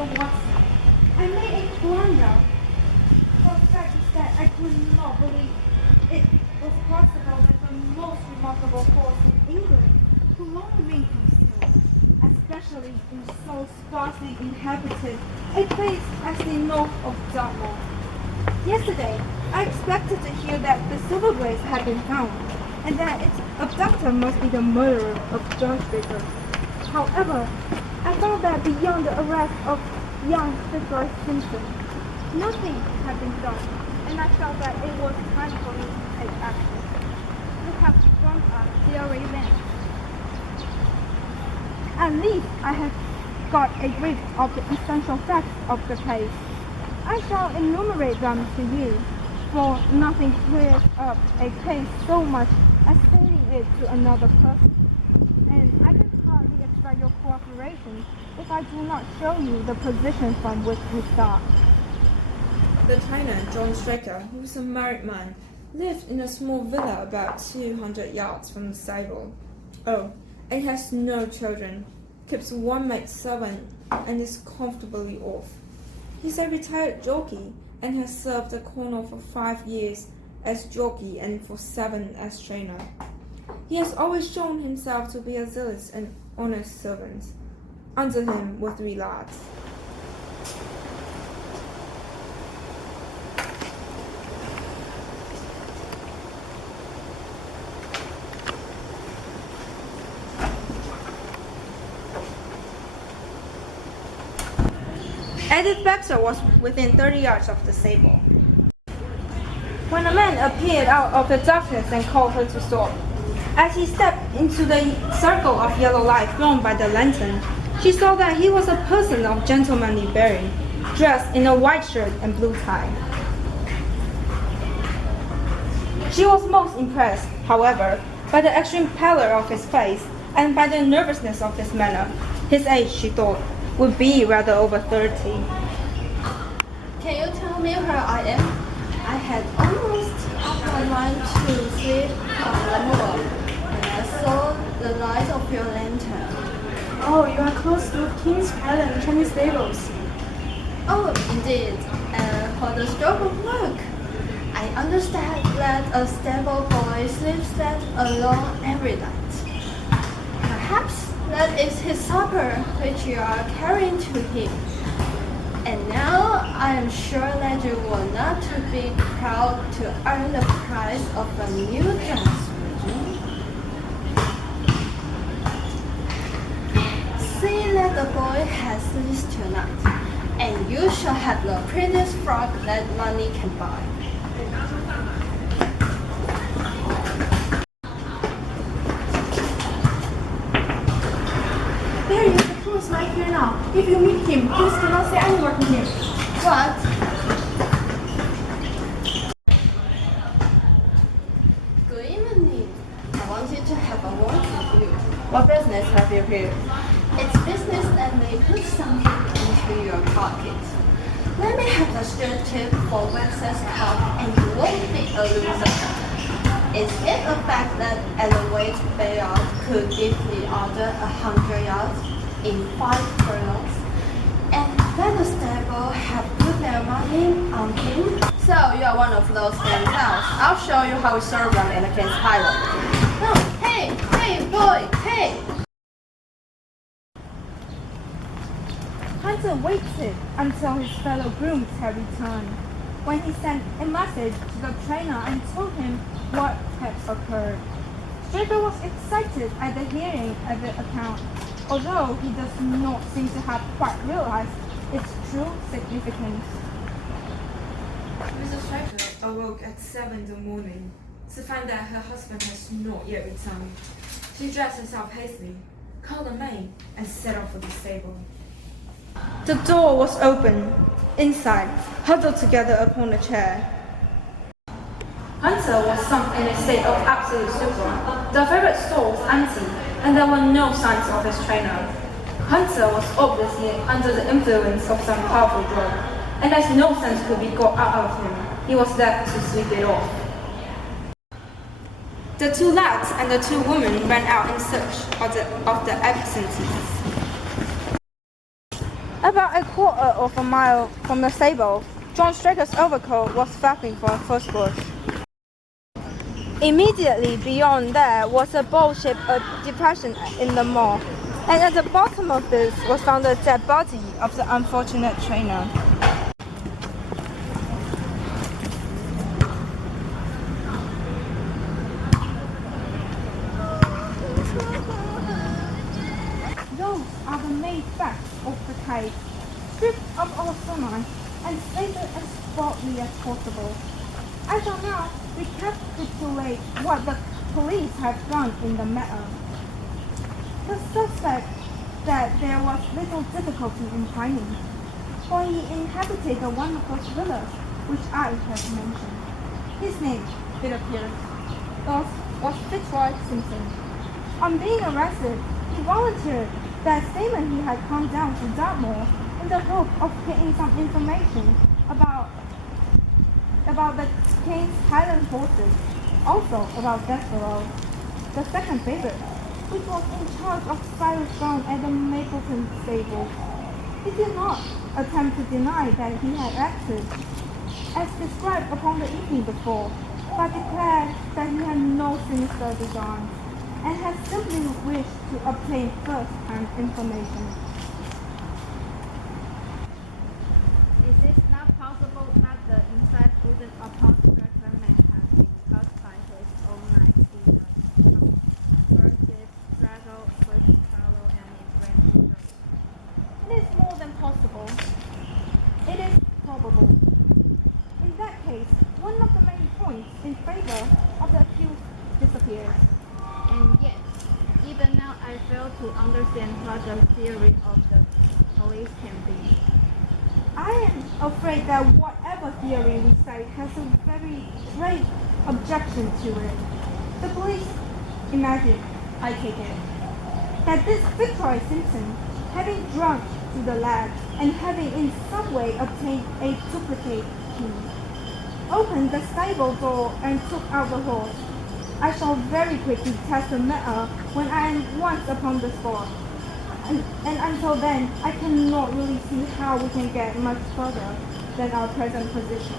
Mr. Watson. I made a blunder. The fact is that I could not believe it was possible that the most remarkable force in England could long remain concealed, especially in so sparsely inhabited a place as the north of Dartmoor. Yesterday, I expected to hear that the Silver Grace had been found, and that its abductor must be the murderer of George Baker. However, I found that beyond the arrest of young Fitzroy Simpson, nothing had been done, and I felt that it was time for me to take action. Perhaps from us they already went. At least I have got a brief of the essential facts of the case. I shall enumerate them to you, for nothing clears up a case so much as stating it to another person, and I can hardly expect your cooperation if I do not show you the position from which we start. The trainer, John Straker, who was a married man, lived in a small villa about 200 yards from the stable. Oh, and he has no children, keeps one maid servant, and is comfortably off. He's a retired jockey and has served the corner for 5 years as jockey and for 7 as trainer. He has always shown himself to be a zealous and honest servant. Under him were 3 lads. Edith Baxter was within 30 yards of the stable, when a man appeared out of the darkness and called her to stop. As he stepped into the circle of yellow light thrown by the lantern, she saw that he was a person of gentlemanly bearing, dressed in a white shirt and blue tie. She was most impressed, however, by the extreme pallor of his face and by the nervousness of his manner. His age, she thought, would be rather over 30. Can you tell me where I am? I had almost up my mind to sleep on the moor when I saw the light of your lantern. Oh, you are close to King's Island Chinese stables. Oh, indeed. And for the stroke of luck, I understand that a stable boy sleeps that alone every night. Perhaps that is his supper which you are carrying to him. And now I am sure that you want not to be proud to earn the prize of a new dress, would you? See that the boy has this tonight, and you shall have the prettiest frock that money can buy. There is the cruise right here now. If you meet him, please do not say any word to him. What? Good evening. I wanted to have a word with you. What business have you here? It's business that may put something into your pocket. Let me have the straight tip for Wex's Cup and you won't be a loser. Is it a fact that Elevate Bayard could give the order 100 yards in 5 furlongs, and that the stable have put their money on him? So you are one of those themselves. I'll show you how we serve them in the King's Pilot. No, hey, boy, hey! Hunter waited until his fellow grooms had returned, when he sent a message to the trainer and told him what had occurred. Straker was excited at the hearing of the account, although he does not seem to have quite realized its true significance. Mrs. Straker awoke at 7 in the morning to find that her husband has not yet returned. She dressed herself hastily, called a maid, and set off for the stable. The door was open. Inside, huddled together upon a chair, Hunter was sunk in a state of absolute stupor. The favorite stall was empty, and there were no signs of his trainer. Hunter was obviously under the influence of some powerful drug, and as no sense could be got out of him, he was left to sleep it off. The 2 lads and the 2 women ran out in search of the absentees. About a quarter of a mile from the stable, John Straker's overcoat was flapping from a furze bush. Immediately beyond there was a bowl-shaped depression in the moor, and at the bottom of this was found the dead body of the unfortunate trainer. Those are the main facts of the case, stripped of all semi and stated as broadly as possible. I shall now recapitulate what the police have done in the matter. The suspect said there was little difficulty in finding, for he inhabited one of those villas which I have mentioned. His name, it appears, was Fitzroy Simpson. On being arrested, he volunteered that statement he had come down to Dartmoor in the hope of getting some information about the King's Highland horses, also about Desborough, the second favorite, which was in charge of Cyrus Brown at the Mapleton stable. He did not attempt to deny that he had acted as described upon the evening before, but declared that he had no sinister designs and had simply wished to obtain first-hand information. Is it not possible that the inside wooden upholsterer may have been caused by his own life in a furtive struggle with fellow and his brain injury? It is more than possible. It is probable. In that case, one of the main points in favor of the accused disappears. And yet, even now I fail to understand what the theory of the police can be. I am afraid that whatever theory we cite has a very great objection to it. The police imagine, I take it, that this Fitzroy Simpson, having drunk to the lad and having in some way obtained a duplicate key, opened the stable door and took out the horse. I shall very quickly test the matter when I am once upon the spot. And until then, I cannot really see how we can get much further than our present position.